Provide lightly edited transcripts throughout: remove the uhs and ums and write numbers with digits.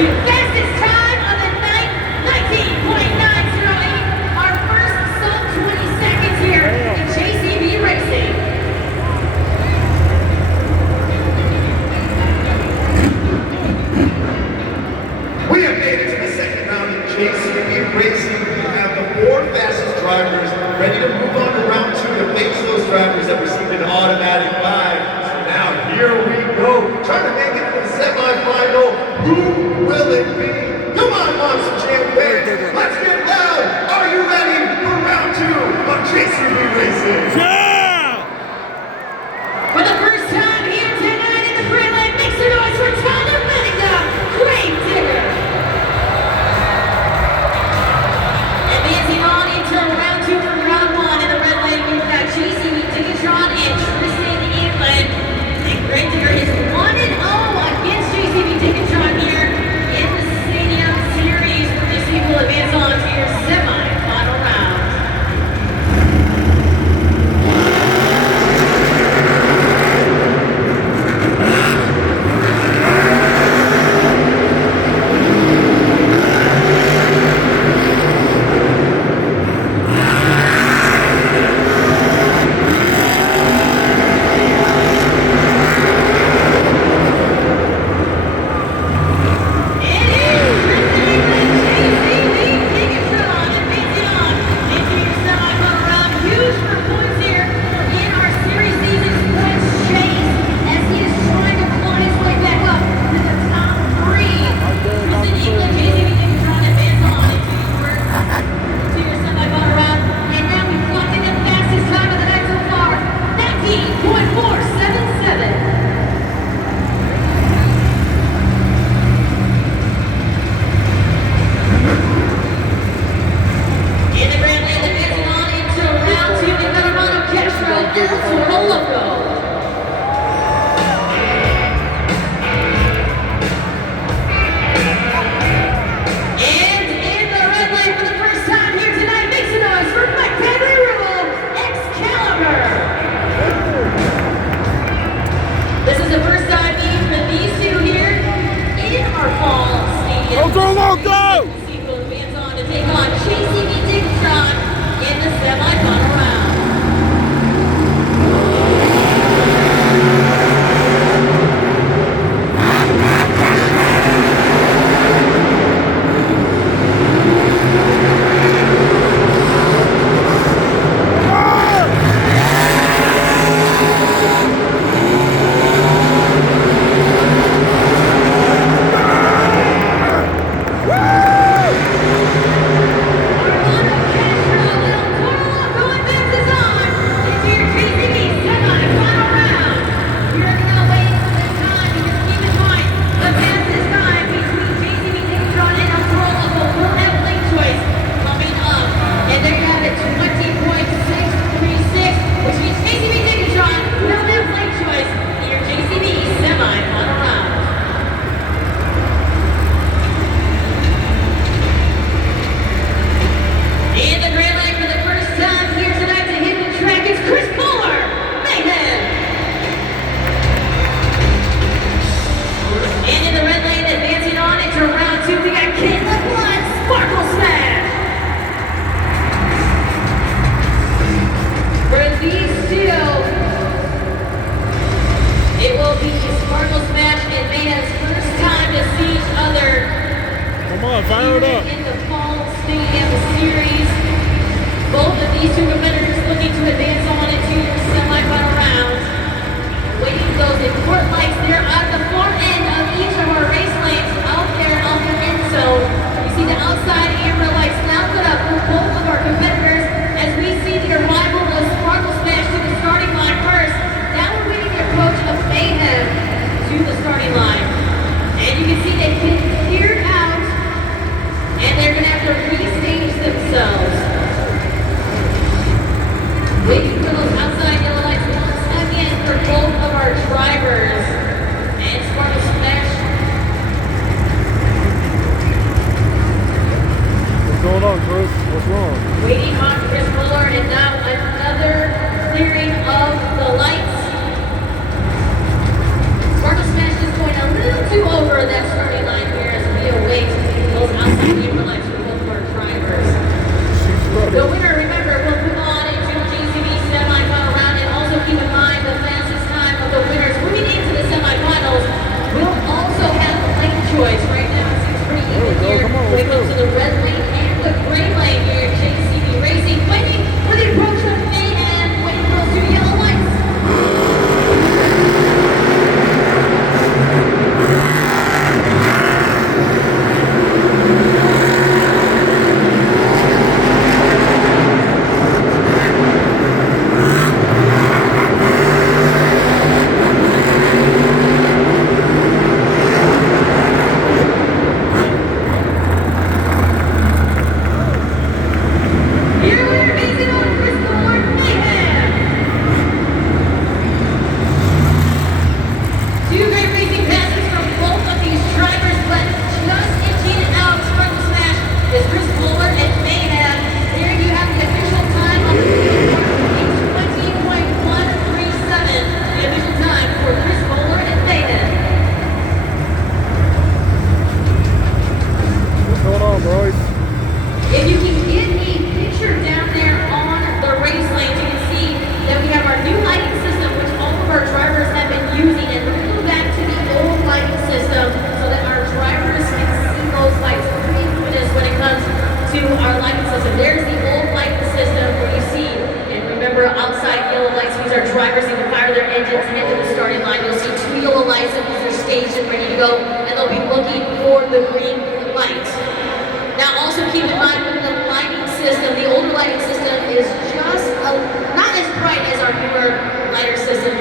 Fastest time of the night, 19.908. Our first sub 20 seconds here in JCB Racing. We have made it to the second round of JCB Racing. We have the 4 fastest drivers ready to move on to round 2 to face those drivers that received an automatic bye. So now here we go, trying to make it to the semifinal. Who will it be? Come on, Monster Jam fans, let's get loud. Are you ready for round 2 of JCB Racing? For the first time here tonight in the Grand Lake, make some noise for Tyler Benningham, Grave Digger. Advancing on into round 2 from round 1 in the Red Lake, we've got JCB Dickatron and Tristan Evelyn. And Grave Digger is 1-0 against JCB Dickatron here in the Stadium Series. This team will advance on to your semi-final round. In the Fall Stadium Series, both of these two competitors looking to advance on into your semifinal rounds. Waiting those important lights there at the far end of each of our race lanes out there on the end zone. You see the outside amber lights now lit up for both of our competitors as we see the arrival of Sparkle Smash to the starting line first. Now we're waiting the approach of Mayhem to the starting line. And you can see they've been cleared out. And they're going to have to restage themselves. Waiting for those outside yellow lights once again for both of our drivers. And Sparkle awesome. There's the old lighting system where you see, and remember outside yellow lights means our drivers need to fire their engines into the starting line. You'll see 2 yellow lights that means they're staged and ready to go, and they'll be looking for the green light. Now also keep in mind with the lighting system, the older lighting system is just not as bright as our newer lighting system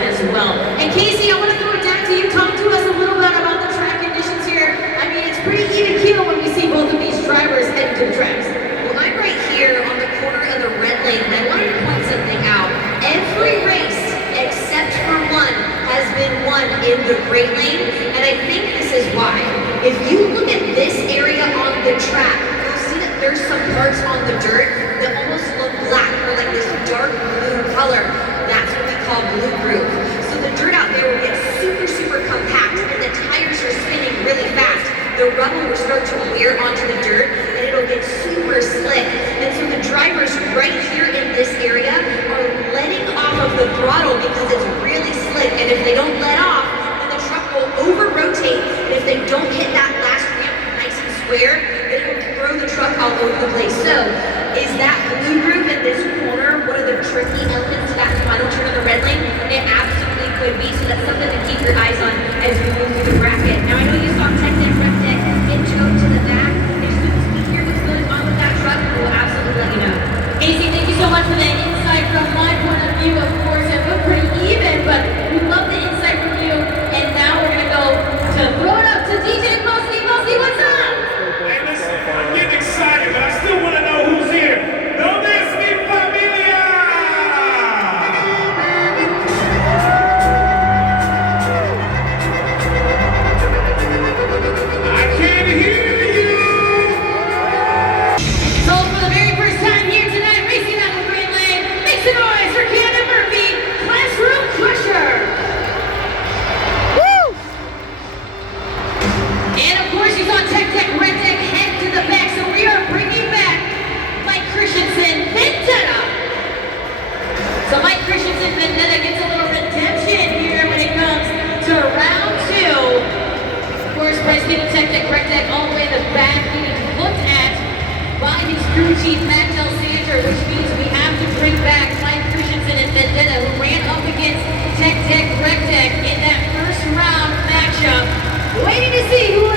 as well. And Casey, I want to throw it down to you. Talk to us a little bit about the track conditions here. I mean, it's pretty even keel when we see both of these drivers heading to the tracks. Well, I'm right here on the corner of the red lane, and I wanted to point something out. Every race, except for one, has been won in the gray lane, and I think this is why. If you look at this area on the track, you'll see that there's some parts on the dirt that almost look black, or like this dark blue color. That's what we call blue groove. So the dirt out there will get super, super compact, and the tires are spinning really fast. The rubber will start to wear onto the dirt, and it'll get super slick. And so the drivers right here in this area are letting off of the throttle because it's really slick, and if they don't let off, then the truck will over-rotate, and if they don't hit that last ramp nice and square, then it will throw the truck all over the place. So, is that blue groove in this corner one of the tricky elements to that final turn in the red lane? It absolutely could be, so that's something to keep your eyes on as we move through the bracket. Now, I know you saw Tech Deck Red Deck get towed to the back. As soon as we hear what's going on with that truck, we'll absolutely let you know. Casey, thank you so much for the insight. From my point of view, of course, it looked pretty even, but we love the insight from you. And now we're going to go to throw it up to DJ Mosey. Mosey, what's up? Hey, listen, I'm getting excited, but I still want to know who's here. ¿Dónde es mi familia? I can't hear you. So for the very first time here tonight, racing out the green lane, make some noise for Cannon Murphy, Classroom Crusher. Woo! And of course, you saw Tech Deck Red Deck head to the back, so we are bringing back Mike Christensen Vendetta. So Mike Christensen Vendetta gets a little redemption here when it comes to round 2. Of course, President Tech Deck Red Deck all the way in the back being looked at by his crew chief Matt Del Santer, which means we have to bring back Mike Christensen and Vendetta, who ran up against Tech Deck Red Deck in that first round matchup. Waiting to see who